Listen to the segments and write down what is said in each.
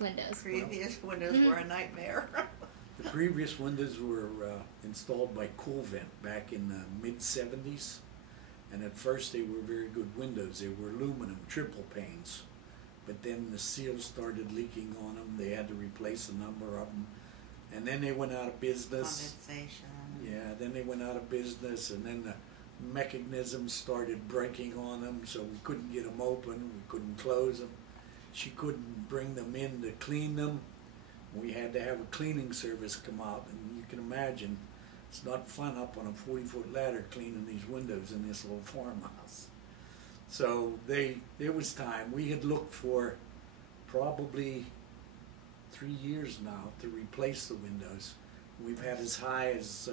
windows. Previous windows were a nightmare. The previous windows were installed by Coolvent back in the mid-70s, and at first they were very good windows. They were aluminum triple panes, but then the seals started leaking on them. They had to replace a number of them, and then they went out of business. Condensation. Yeah, then they went out of business, and then the mechanisms started breaking on them, so we couldn't get them open, we couldn't close them. She couldn't bring them in to clean them. We had to have a cleaning service come out, and you can imagine it's not fun up on a 40-foot ladder cleaning these windows in this little farmhouse. So there was time. We had looked for probably 3 years now to replace the windows. We've had as high as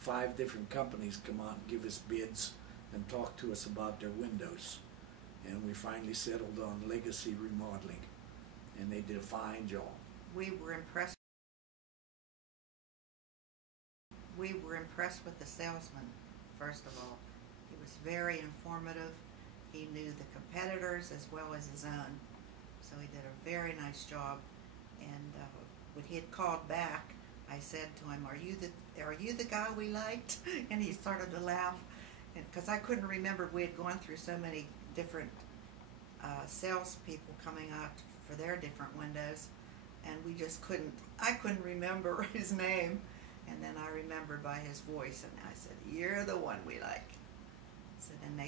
5 different companies come out and give us bids and talk to us about their windows. And we finally settled on Legacy Remodeling, and they did a fine job. We were impressed. We were impressed with the salesman, first of all. He was very informative. He knew the competitors as well as his own. So he did a very nice job. And when he had called back, I said to him, are you the guy we liked? And he started to laugh, because I couldn't remember. We had gone through so many different salespeople coming out for their different windows, and we just I couldn't remember his name. And then I remembered by his voice, and I said, you're the one we like. So then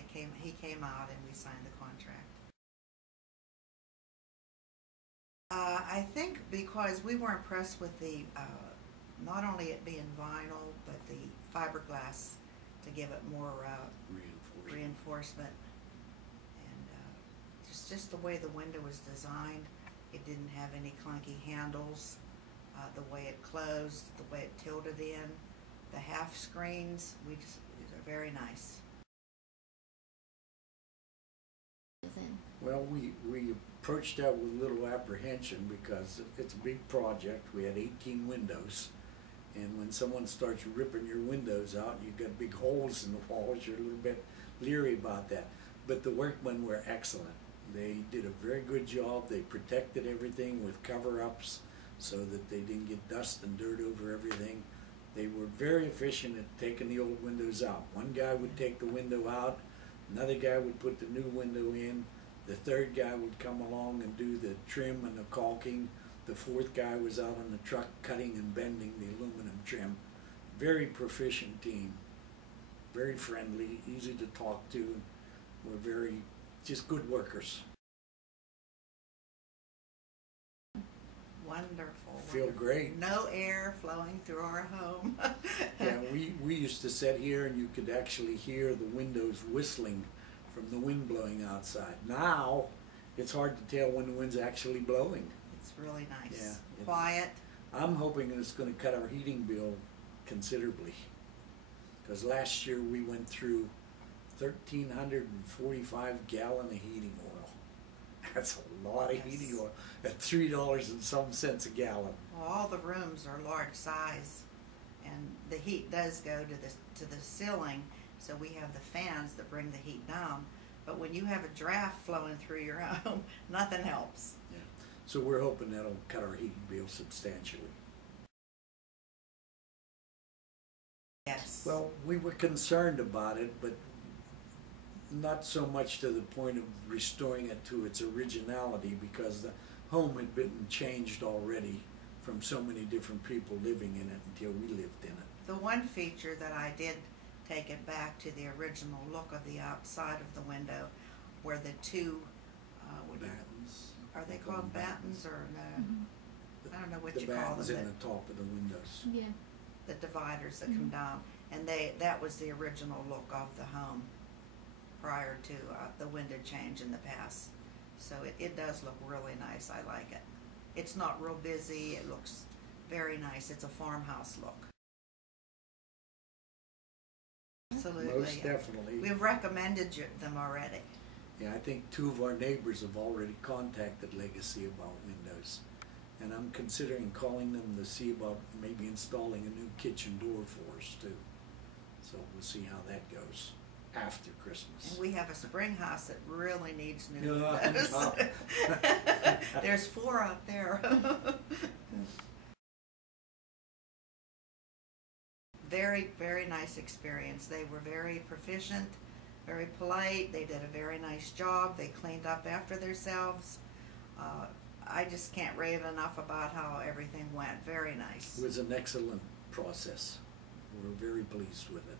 he came out, and we signed the contract. I think because we were impressed with the not only it being vinyl, but the fiberglass to give it more reinforcement. And just the way the window was designed, it didn't have any clunky handles. The way it closed, the way it tilted in, the half screens, these are very nice. Well, we approached that with a little apprehension because it's a big project. We had 18 windows, and when someone starts ripping your windows out and you've got big holes in the walls, you're a little bit leery about that. But the workmen were excellent. They did a very good job. They protected everything with cover-ups so that they didn't get dust and dirt over everything. They were very efficient at taking the old windows out. One guy would take the window out, another guy would put the new window in, the third guy would come along and do the trim and the caulking, the fourth guy was out on the truck cutting and bending the aluminum trim. Very proficient team, very friendly, easy to talk to. We're just good workers. Wonderful. Feel great. No air flowing through our home. Yeah, we used to sit here and you could actually hear the windows whistling from the wind blowing outside. Now, it's hard to tell when the wind's actually blowing. It's really nice. Yeah. Quiet. I'm hoping that it's going to cut our heating bill considerably. Because last year we went through 1,345 gallons of heating oil. That's a lot of heating oil at $3 and some cents a gallon. Well, all the rooms are large size, and the heat does go to the ceiling, so we have the fans that bring the heat down. But when you have a draft flowing through your home, nothing helps. Yeah. So we're hoping that'll cut our heating bill substantially. Yes. Well, we were concerned about it, but not so much to the point of restoring it to its originality, because the home had been changed already from so many different people living in it until we lived in it. The one feature that I did take it back to the original look of the outside of the window, where the two battens. Are they called battens or no? I don't know what you call them. The battens in the top of the windows. Yeah. The dividers that come down, and that was the original look of the home prior to the window change in the past. So it does look really nice. I like it. It's not real busy. It looks very nice. It's a farmhouse look. Absolutely. Most definitely. We've recommended them already. Yeah, I think 2 of our neighbors have already contacted Legacy about windows. And I'm considering calling them to see about maybe installing a new kitchen door for us too. So we'll see how that goes after Christmas. And we have a spring house that really needs new Yeah, windows. There's 4 out there. Very, very nice experience. They were very proficient, very polite. They did a very nice job. They cleaned up after themselves. I just can't rave enough about how everything went. Very nice. It was an excellent process. We're very pleased with it.